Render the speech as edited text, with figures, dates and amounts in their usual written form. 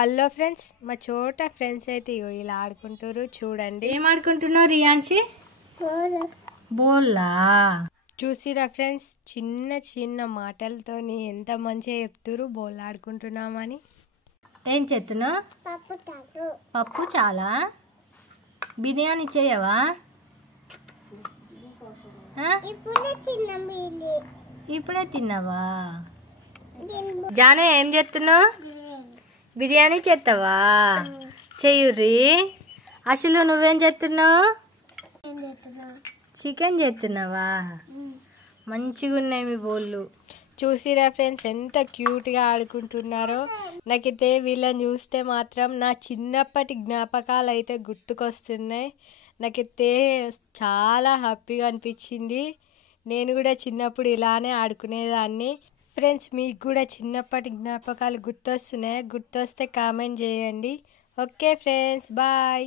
Hello friends, మా చోట friends అయితే ఇలా ఆడుకుంటారు చూడండి. ఏం ఆడుకుంటున్నావు రియాన్షి? బోల్లా. చూసిరా ఫ్రెండ్స్, చిన్న చిన్న మాటలతోని ఎంత మంచిగా చెప్తురు బోల్ ఆడుకుంటున్నామని. ఏం చేస్తున్నావు? పప్పు చాలా. బిర్యానీ చేయవా? ఇప్పుడే తిన్నావా? జాను ఏం చేస్తున్నావు? బిర్యానీ చేస్తావా? చెయ్యుర్రి. అసలు నువ్వేం చేస్తున్నావు? చికెన్ చేస్తున్నావా? మంచిగా ఉన్నాయి మీ బోళ్ళు. చూసిరా ఫ్రెండ్స్, ఎంత క్యూట్గా ఆడుకుంటున్నారో. నాకైతే వీళ్ళని చూస్తే మాత్రం నా చిన్నప్పటి జ్ఞాపకాలు అయితే గుర్తుకొస్తున్నాయి. నాకైతే చాలా హ్యాపీగా అనిపించింది. నేను కూడా చిన్నప్పుడు ఇలానే ఆడుకునేదాన్ని. ఫ్రెండ్స్, మీకు కూడా చిన్నప్పటి జ్ఞాపకాలు గుర్తొస్తున్నాయి? గుర్తొస్తే కామెంట్ చేయండి. Okay friends, bye.